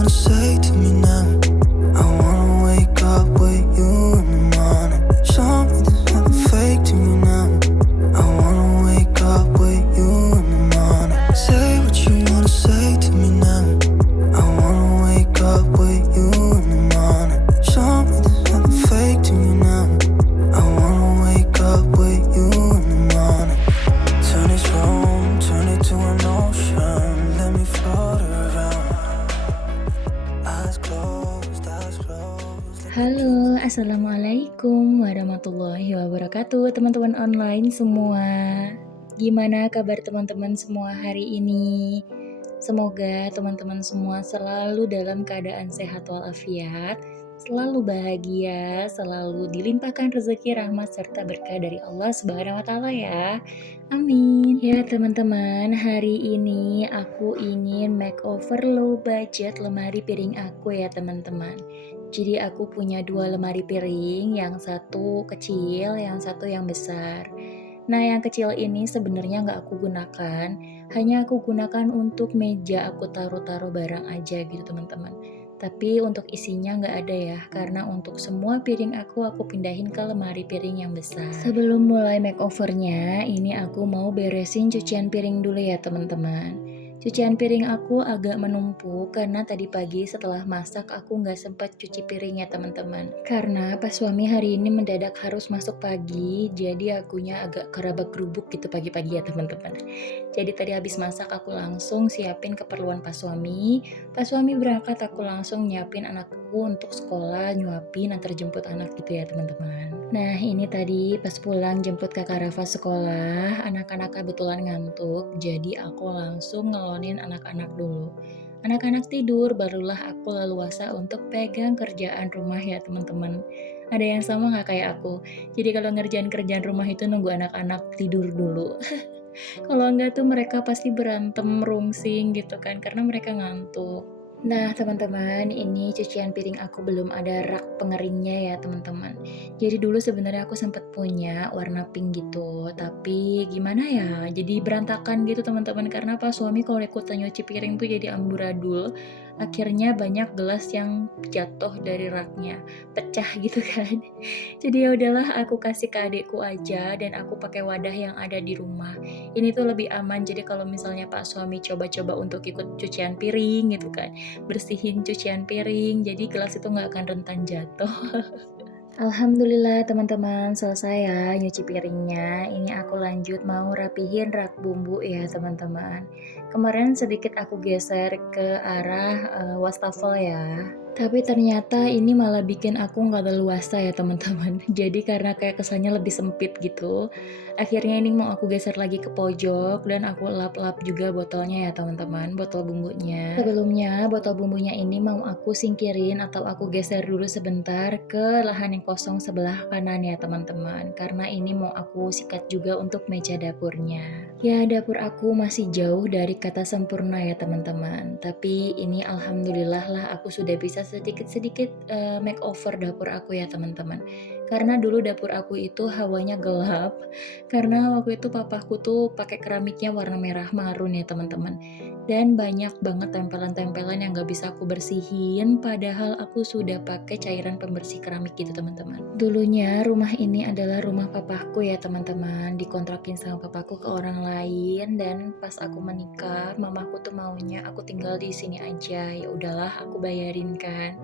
wanna say to me now? I wanna wake up with you in the morning. Show me there's nothing fake to me now. I wanna wake up with you in the morning. Say what you wanna say to me now. I wanna wake up with you in the morning. Show me there's nothing fake to me now. I wanna wake up with you in the morning. Turn this room, turn it to an ocean. Let me float around. Eyes closed, eyes closed. Halo, assalamualaikum warahmatullahi wabarakatuh, teman-teman online semua. Gimana kabar teman-teman semua hari ini? Semoga teman-teman semua selalu dalam keadaan sehat walafiat, selalu bahagia, selalu dilimpahkan rezeki, rahmat, serta berkah dari Allah Subhanahu wa Ta'ala ya. Amin. Ya teman-teman, hari ini aku ingin makeover low budget lemari piring aku ya teman-teman. Jadi aku punya 2 lemari piring, yang satu kecil, yang satu yang besar. Nah yang kecil ini sebenarnya nggak aku gunakan, hanya aku gunakan untuk meja aku taruh-taruh barang aja gitu teman-teman. Tapi untuk isinya nggak ada ya, karena untuk semua piring aku pindahin ke lemari piring yang besar. Sebelum mulai makeovernya, ini aku mau beresin cucian piring dulu ya teman-teman. Cucian piring aku agak menumpuk karena tadi pagi setelah masak aku nggak sempat cuci piring ya teman-teman. Karena pas suami hari ini mendadak harus masuk pagi, jadi akunya agak kerabak gerubuk gitu pagi-pagi ya teman-teman. Jadi tadi habis masak aku langsung siapin keperluan pas suami. Pas suami berangkat aku langsung nyiapin anakku untuk sekolah, nyuapin, antar jemput anak gitu ya teman-teman. Nah ini tadi pas pulang jemput kakak Rafa sekolah, anak-anak kebetulan ngantuk, jadi aku langsung ngelonin anak-anak dulu. Anak-anak tidur, barulah aku leluasa untuk pegang kerjaan rumah ya teman-teman. Ada yang sama nggak kayak aku? Jadi kalau ngerjain kerjaan rumah itu nunggu anak-anak tidur dulu. Kalau enggak tuh mereka pasti berantem, rungsing gitu kan, karena mereka ngantuk. Nah teman-teman, ini cucian piring aku belum ada rak pengeringnya ya teman-teman. Jadi dulu sebenarnya aku sempat punya warna pink gitu, tapi gimana ya, jadi berantakan gitu teman-teman. Karena pas suami kalau ikutan nyuci piring tuh jadi amburadul. Akhirnya banyak gelas yang jatuh dari raknya, pecah gitu kan. Jadi ya udahlah aku kasih ke adikku aja dan aku pakai wadah yang ada di rumah. Ini tuh lebih aman, jadi kalau misalnya Pak suami coba-coba untuk ikut cucian piring gitu kan, bersihin cucian piring, jadi gelas itu nggak akan rentan jatuh. Alhamdulillah teman-teman selesai ya nyuci piringnya. Ini aku lanjut mau rapihin rak bumbu ya teman-teman. Kemarin sedikit aku geser ke arah wastafel ya. Tapi ternyata ini malah bikin aku nggak leluasa ya teman-teman. Jadi karena kayak kesannya lebih sempit gitu. Akhirnya ini mau aku geser lagi ke pojok dan aku lap-lap juga botolnya ya teman-teman, botol bumbunya. Sebelumnya botol bumbunya ini mau aku singkirin atau aku geser dulu sebentar ke lahan yang kosong sebelah kanan ya teman-teman. Karena ini mau aku sikat juga untuk meja dapurnya. Ya dapur aku masih jauh dari kata sempurna ya teman-teman. Tapi ini alhamdulillah lah aku sudah bisa sedikit-sedikit makeover dapur aku ya teman-teman. Karena dulu dapur aku itu hawanya gelap. Karena waktu itu papaku tuh pakai keramiknya warna merah marun ya teman-teman. Dan banyak banget tempelan-tempelan yang gak bisa aku bersihin, padahal aku sudah pakai cairan pembersih keramik gitu teman-teman. Dulunya rumah ini adalah rumah papaku ya teman-teman, dikontrakin sama papaku ke orang lain, dan pas aku menikah, mamaku tuh maunya aku tinggal di sini aja. Ya udahlah, aku bayarin kan.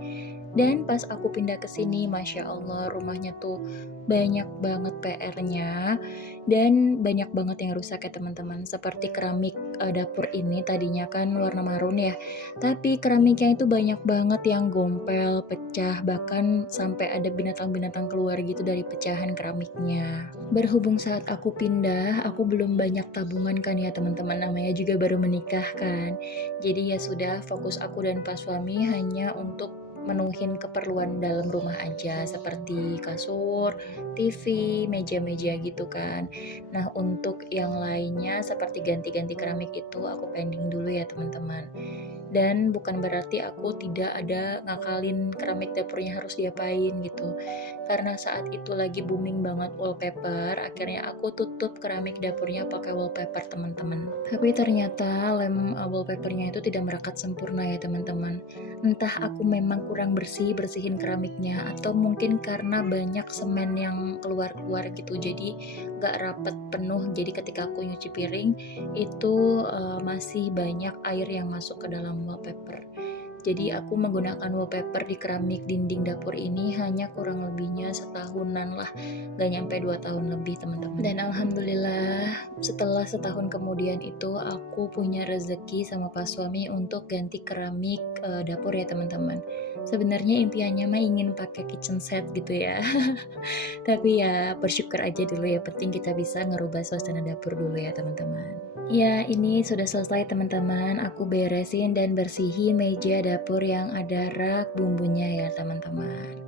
Dan pas aku pindah ke sini, masya Allah rumahnya tuh banyak banget PR-nya dan banyak banget yang rusak ya teman-teman. Seperti keramik dapur ini tadinya kan warna marun ya, tapi keramiknya itu banyak banget yang gompel, pecah, bahkan sampai ada binatang-binatang keluar gitu dari pecahan keramiknya. Berhubung saat aku pindah, aku belum banyak tabungan kan ya teman-teman, namanya juga baru menikah kan. Jadi ya sudah, fokus aku dan pas suami hanya untuk menuhin keperluan dalam rumah aja seperti kasur, TV, meja-meja gitu kan. Nah untuk yang lainnya seperti ganti-ganti keramik itu aku pending dulu ya teman-teman. Dan bukan berarti aku tidak ada ngakalin keramik dapurnya harus diapain gitu. Karena saat itu lagi booming banget wallpaper, akhirnya aku tutup keramik dapurnya pakai wallpaper teman-teman. Tapi ternyata lem wallpapernya itu tidak merakat sempurna ya teman-teman. Entah aku memang kurang bersihin keramiknya, atau mungkin karena banyak semen yang keluar-keluar gitu, jadi gak rapet penuh. Jadi ketika aku nyuci piring itu masih banyak air yang masuk ke dalam wallpaper. Jadi aku menggunakan wallpaper di keramik dinding dapur ini hanya kurang lebihnya setahunan lah, gak nyampe 2 tahun lebih teman-teman. Dan alhamdulillah setelah setahun kemudian itu aku punya rezeki sama pas suami untuk ganti keramik dapur ya teman-teman. Sebenarnya impiannya mah ingin pakai kitchen set gitu ya. Tapi ya bersyukur aja dulu, ya penting kita bisa ngerubah suasana dapur dulu ya teman-teman. Ya, ini sudah selesai teman-teman. Aku beresin dan bersihin meja dapur yang ada rak bumbunya ya teman-teman.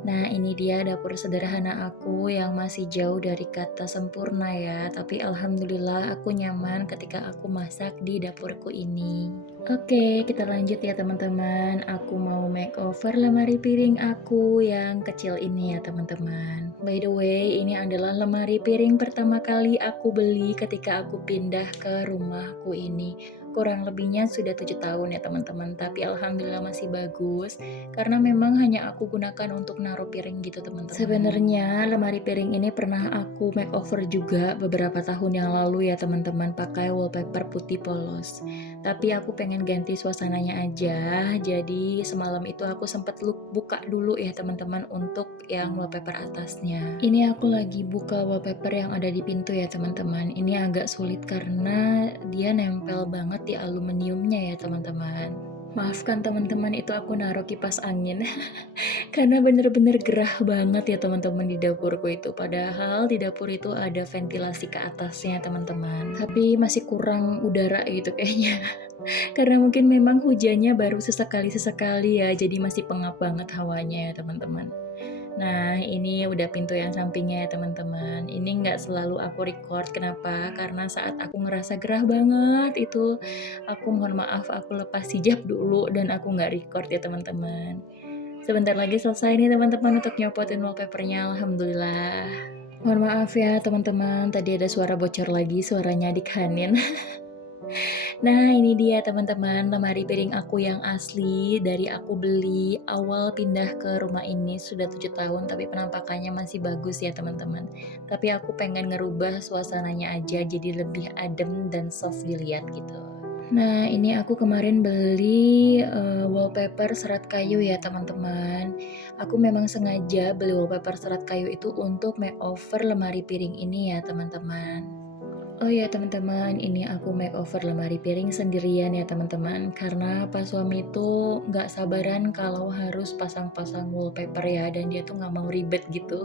Nah, ini dia dapur sederhana aku yang masih jauh dari kata sempurna ya. Tapi alhamdulillah aku nyaman ketika aku masak di dapurku ini. Oke, kita lanjut ya teman-teman. Aku mau makeover lemari piring aku yang kecil ini ya teman-teman. By the way, ini adalah lemari piring pertama kali aku beli ketika aku pindah ke rumahku ini. Kurang lebihnya sudah 7 tahun ya teman-teman, tapi alhamdulillah masih bagus karena memang hanya aku gunakan untuk naruh piring gitu teman-teman. Sebenarnya lemari piring ini pernah aku makeover juga beberapa tahun yang lalu ya teman-teman, pakai wallpaper putih polos. Tapi aku pengen ganti suasananya aja, jadi semalam itu aku sempat buka dulu ya teman-teman untuk yang wallpaper atasnya. Ini aku lagi buka wallpaper yang ada di pintu ya teman-teman. Ini agak sulit karena dia nempel banget di aluminiumnya ya teman-teman. Maafkan teman-teman, itu aku naruh kipas angin karena bener-bener gerah banget ya teman-teman di dapurku itu. Padahal di dapur itu ada ventilasi ke atasnya teman-teman, tapi masih kurang udara gitu kayaknya. Karena mungkin memang hujannya baru sesekali ya, jadi masih pengap banget hawanya ya teman-teman. Nah, ini udah pintu yang sampingnya ya teman-teman. Ini nggak selalu aku record, kenapa? Karena saat aku ngerasa gerah banget itu, aku mohon maaf, aku lepas hijab dulu dan aku nggak record ya teman-teman. Sebentar lagi selesai nih teman-teman untuk nyopotin wallpapernya, alhamdulillah. Mohon maaf ya teman-teman, tadi ada suara bocor lagi, suaranya adik Hanin. Nah, ini dia teman-teman, lemari piring aku yang asli dari aku beli awal pindah ke rumah ini sudah 7 tahun, tapi penampakannya masih bagus ya teman-teman. Tapi aku pengen ngerubah suasananya aja jadi lebih adem dan soft dilihat gitu. Nah, ini aku kemarin beli wallpaper serat kayu ya teman-teman. Aku memang sengaja beli wallpaper serat kayu itu untuk makeover lemari piring ini ya teman-teman. Oh ya teman-teman, ini aku makeover lemari piring sendirian ya teman-teman, karena pas suami itu nggak sabaran kalau harus pasang-pasang wallpaper ya, dan dia tuh nggak mau ribet gitu.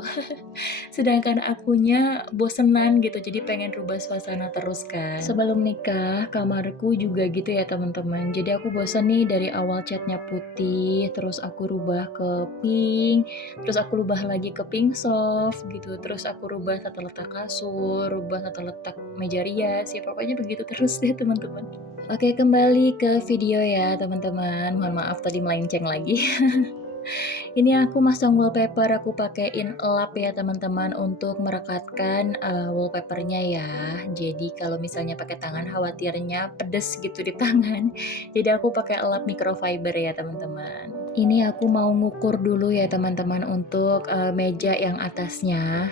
Sedangkan akunya bosenan gitu, jadi pengen rubah suasana terus kan. Sebelum nikah, kamarku juga gitu ya teman-teman. Jadi aku bosen nih dari awal catnya putih, terus aku rubah ke pink, terus aku rubah lagi ke pink soft gitu, terus aku rubah tata letak kasur, rubah tata letak meja rias, ya pokoknya begitu terus deh teman-teman. Oke, kembali ke video ya teman-teman. Mohon maaf tadi melenceng lagi. Ini aku masang wallpaper, aku pakein lap ya teman-teman untuk merekatkan wallpapernya ya. Jadi kalau misalnya pakai tangan khawatirnya pedes gitu di tangan. Jadi aku pakai lap microfiber ya teman-teman. Ini aku mau ngukur dulu ya teman-teman untuk meja yang atasnya.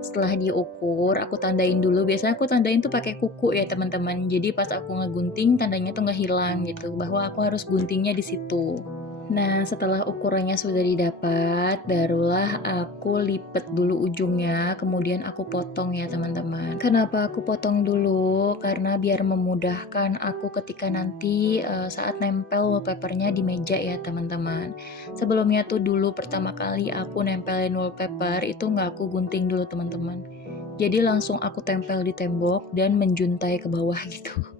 Setelah diukur, aku tandain dulu. Biasanya aku tandain tuh pakai kuku ya teman-teman. Jadi pas aku ngegunting, tandanya tuh nggak hilang gitu, bahwa aku harus guntingnya di situ. Nah, setelah ukurannya sudah didapat, barulah aku lipet dulu ujungnya, kemudian aku potong ya teman-teman. Kenapa aku potong dulu? Karena biar memudahkan aku ketika nanti saat nempel wallpapernya di meja ya teman-teman. Sebelumnya tuh dulu pertama kali aku nempelin wallpaper itu nggak aku gunting dulu teman-teman. Jadi langsung aku tempel di tembok dan menjuntai ke bawah gitu.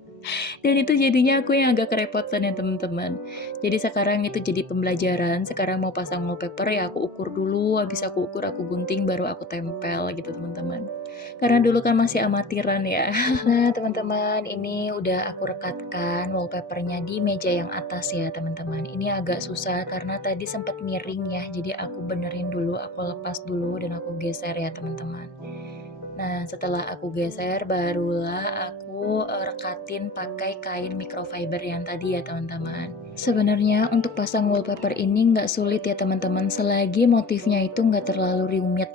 Dan itu jadinya aku yang agak kerepotan ya teman-teman. Jadi sekarang itu jadi pembelajaran, sekarang mau pasang wallpaper ya aku ukur dulu, habis aku ukur aku gunting baru aku tempel gitu teman-teman. Karena dulu kan masih amatiran ya. Nah teman-teman, ini udah aku rekatkan wallpapernya di meja yang atas ya teman-teman. Ini agak susah karena tadi sempat miring ya, jadi aku benerin dulu, aku lepas dulu dan aku geser ya teman-teman. Nah, setelah aku geser barulah aku rekatin pakai kain microfiber yang tadi ya teman-teman. Sebenarnya untuk pasang wallpaper ini nggak sulit ya teman-teman, selagi motifnya itu nggak terlalu rumit.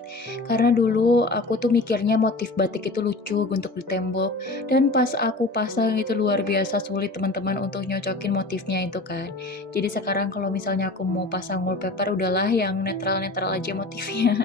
Karena dulu aku tuh mikirnya motif batik itu lucu untuk di tembok, dan pas aku pasang itu luar biasa sulit teman-teman untuk nyocokin motifnya itu kan. Jadi sekarang kalau misalnya aku mau pasang wallpaper udahlah yang netral-netral aja motifnya.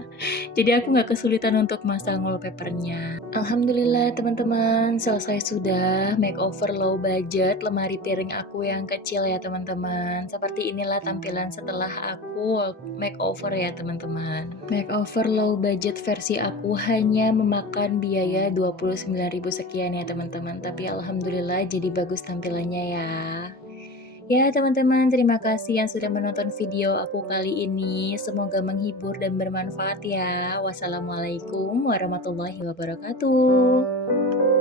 Jadi aku nggak kesulitan untuk masang wallpapernya. Alhamdulillah teman-teman, selesai sudah makeover low budget lemari piring aku yang kecil ya teman-teman. Seperti inilah tampilan setelah aku makeover ya teman-teman. Makeover low budget versi aku hanya memakan biaya 29.000 sekian ya teman-teman. Tapi alhamdulillah jadi bagus tampilannya ya. Ya teman-teman, terima kasih yang sudah menonton video aku kali ini. Semoga menghibur dan bermanfaat ya. Wassalamualaikum warahmatullahi wabarakatuh.